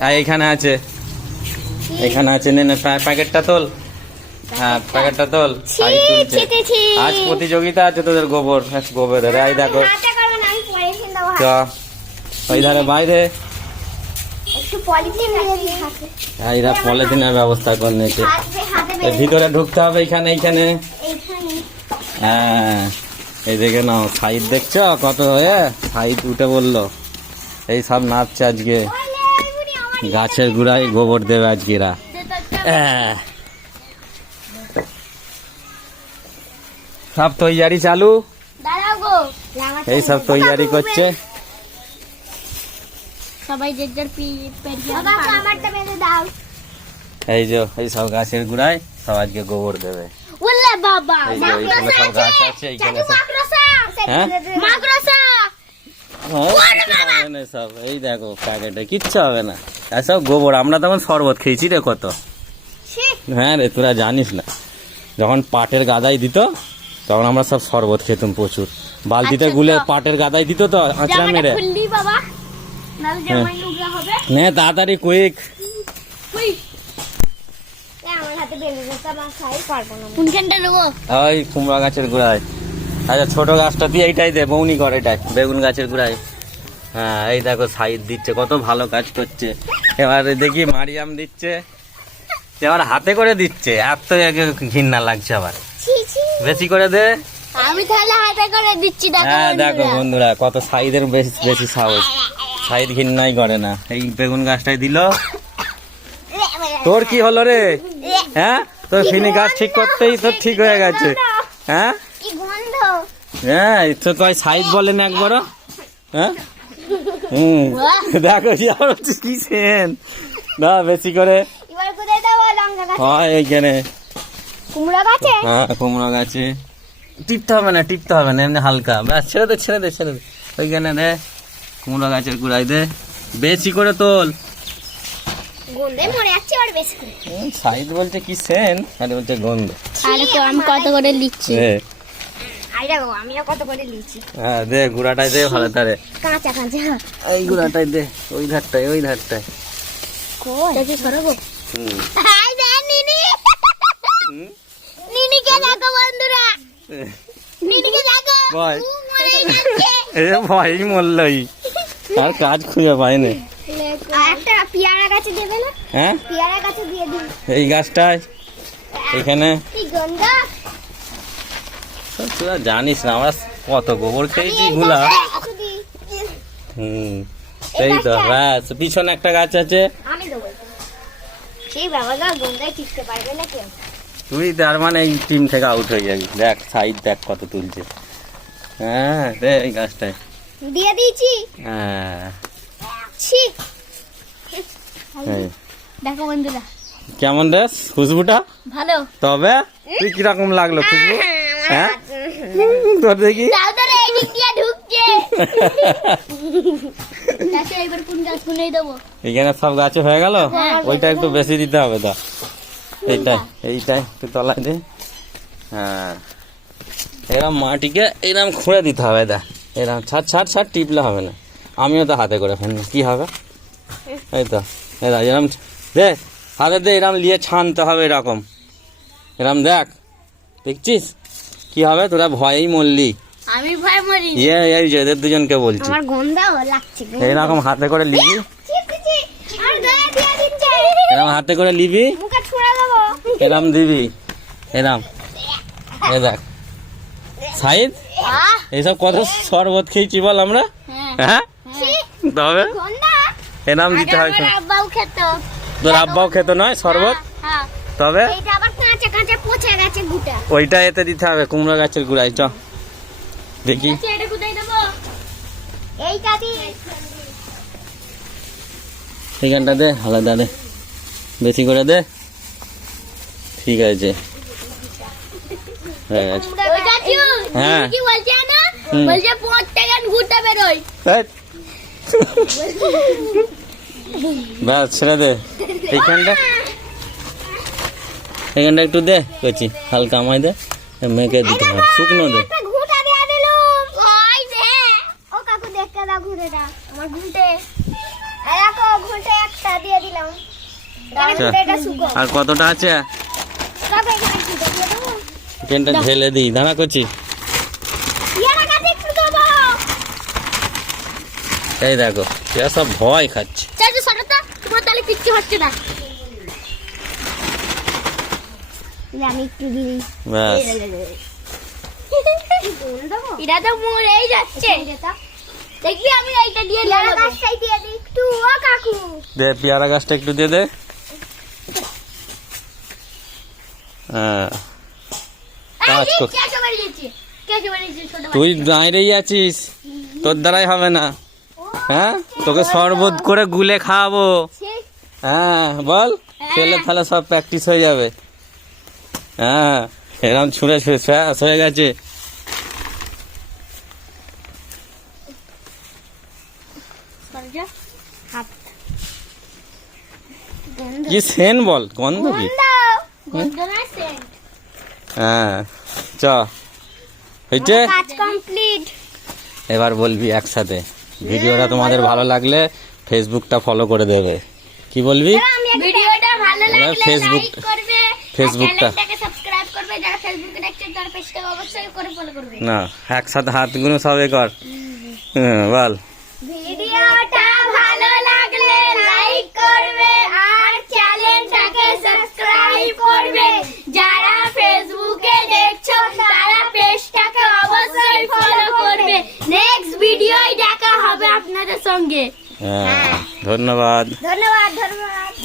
হ্যাঁ এইখানে আছে। এখানে আছে। নে নে প্যাকেটটা তোল। হ্যাঁ প্যাকেটটা তোল। আজ প্রতিযোগিতা আছে তোদের গোবর। হ্যাঁ, দেখো। না, আমি পলিথিন দেবো চ। ওই ধারে বাইরে। হ্যাঁ, এরা পলিথিনের ব্যবস্থা করে নিয়েছে। ভিতরে ঢুকতে হবে এইখানে এইখানে এইখানে। হ্যাঁ এই দেখে নাও সাইড দেখছ কত হয়ে? সাইড উঠে বলল। এই সব নাচছে আজকে। গাছের গুড়ায় গোবর দেবে আজকে এরা সব তৈয়ারি চালু? এই সব তৈয়ারি করছে। এই যে এই সব গাছের গুড়ায় সব আজকে গোবর দেবে। বাবা এই যে এইখানে সব গাছ আছে। এইখানে হ্যাঁ? না সব। এই দেখো প্যাকেটে কিচ্ছু হবে না। আর সব গোবর আমরা তখন শরবত খেয়েছি রে কত। হ্যাঁ রে তোরা জানিস না। যখন পাটের গাদাই দিত তখন আমরা সব শরবত খেতাম প্রচুর। বালতিতে আচ্ছা, গুলে পাটের গাদাই দিত তো আঁচড়া মেরে। হ্যাঁ। নে। তাড়াতাড়ি কুইক ওই কুমড়া গাছের গোড়ায়। আচ্ছা ছোট গাছটা দিয়ে এইটাই দে বৌনি করে এটাই বেগুন গাছের গোড়ায়। হ্যাঁ এই দেখো সাইড দিচ্ছে কত ভালো কাজ করছে। এবারে দেখি মারিয়াম দিচ্ছে এবার হাতে করে দিচ্ছে এত ঘৃণা লাগছে আবার। বেশি করে দে। আমি তাহলে হাতে করে দিচ্ছি দেখো হ্যাঁ দেখো বন্ধুরা। কত সাইদের বেশি বেশি সাহস। সাইদ ঘৃণাই করে না। এই বেগুন গাছটাই দিল। তোর কি হলো রে? হ্যাঁ? তোর ফিনি গাছ ঠিক করতেই তোর ঠিক হয়ে গেছে। হ্যাঁ? হ্যাঁ তো বলেন একবারও। হ্যাঁ? হুম। দেখো কি সেন? না বেশি করে। হয় এইখানে। কুমড়া গাছে? হ্যাঁ কুমড়ো গাছে। টিপতে হবে না টিপতে হবে না এমনি হালকা। ব্যাস ছেড়ে দে ছেড়ে দে ছেড়ে দে। ওইখানে দে কুমড়ো গাছের গুড়াই দে। বেশি করে তোল। গন্ধে মরে যাচ্ছে আর বেশি করে। সাইদ বলছে কি সেন? আর বলছে গন্ধ। আরে আমি কত করে লিখছি। কত করে হ্যাঁ দে গুড়াটাই দে ভালো তারে কাঁচা কাঁচা। এই গুড়াটাই দে ওই ধারটায় ওই ধারটায় কই? দেখি সরাবো? হুম। হাই দে নিনি। নিনি কে দেখো বন্ধুরা। নিনি কে দেখো। বয়। উ মরে যাচ্ছে। এ ভয় মরলই। আর কাজ খুঁজে একটা পেয়ারা গাছে দেবে না? হ্যাঁ? পেয়ারা গাছে দিয়ে দিন এই গাছটায় এখানে। কি গন্ধ? তোরা জানিস না আমরা কত গোবর খেয়েছি গুলা। হুম সেই তো ব্যাস পিছনে একটা গাছ আছে। তুই তার মানে এই টিম থেকে আউট হয়ে যাবি। দেখ সাইড দেখ কত তুলছে। হ্যাঁ দে এই গাছটায়। দিয়ে দিয়েছি। হ্যাঁ। দেখো বন্ধুরা। কেমন রে খুশবুটা? ভালো। তবে? তুই কীরকম লাগল খুশবু? হ্যাঁ? তোর দেখি। এখানে সব গাছে হয়ে গেল? হ্যাঁ। ওইটা একটু বেশি দিতে হবে তো এইটাই এইটাই একটু তলায় দে। হ্যাঁ। এরম মাটিকে এরম খুঁড়ে দিতে হবে দা। এরম ছাড় ছাড় ছাড় টিপলে হবে না। আমিও তো হাতে করে ফেলব কি হবে? এই তো এরা এরম দে হাতে দে এরম নিয়ে ছানতে হবে এরকম। এরম দেখ দেখছিস? কি হবে? তোরা ভয়েই মরলি। আমি ভয় মরি। ইয়ে এই যে এদের দুজনকে বলছি। আমার গন্ধাও লাগছে এইরকম হাতে করে লিবি। এরম হাতে করে লিবি। ছুঁড়ে দেবো। এরাম দিবি। এরাম এ দেখ। সাইদ এইসব কত শরবত খেয়েছি বল আমরা? হ্যাঁ। হ্যাঁ? তবে? এরাম দিতে হয় তোর আব্বাও খেত নয় শরবত? হ্যাঁ তবে? গুটা ওইটা এতে দিতে হবে কুমড়ো গাছের গুড়াই চ। দেখি। এটা কোথায় দেবো? এইটা দি। আলাদা দে। বেশি করে দে। ঠিক আছে। হয়ে। বলছে ঘুরতে বেরোয় ব্যাস ছেড়ে দে। এইখানটা। এখানটা একটু দে কচি হালকা আমায় দে মেঘে দিতে হবে শুকনো দে। আচ্ছা। আর কতটা আছে? ট্রেনটা ঢেলে দিই দাঁড়া করছি দেবো। এই দেখো সব ভয় খাচ্ছে। তোমার তাহলে কিচ্ছু হচ্ছে না। আমি একটু দিই। ব্যাস। এটা তো মরেই যাচ্ছে। দেখি আমি এইটা দিয়ে গাছটাই দিয়ে দিই একটু ও কাকু। দে পেয়ারা গাছটা একটু দিয়ে দে। হ্যাঁ। কাজ কর। তুই দাঁড়িয়েই আছিস? তোর দ্বারাই হবে না। হ্যাঁ? তোকে শরবত করে গুলে খাওয়াবো। হ্যাঁ বল। খেলে তাহলে সব প্র্যাকটিস হয়ে যাবে। হ্যাঁ এরকম ছুঁড়ে ছুঁড়ে শেষ হয়ে গেছে। কি সেন বল? গন্ধ কি? হ্যাঁ চ। হয়েছে এবার বলবি একসাথে। ভিডিওটা তোমাদের ভালো লাগলে ফেসবুকটা ফলো করে দেবে। কি বলবি? ভিডিওটা ভালো লাগলে ফেসবুক- করবে। ফেসবুকটা। সাবস্ক্রাইব করবে যারা ফেসবুকে দেখছেন তারা পেজটাকে অবশ্যই করে ফলো করবে। না একসাথে হাতগুলো সবে কর। হ্যাঁ, বল। ভিডিওটা ভালো লাগলে লাইক করবে আর চ্যানেলটাকে সাবস্ক্রাইব করবে। যারা ফেসবুকে দেখছ তারা পেজটাকে অবশ্যই ফলো করবে। নেক্সট ভিডিওয় দেখা হবে আপনাদের সঙ্গে। হ্যাঁ ধন্যবাদ। ধন্যবাদ।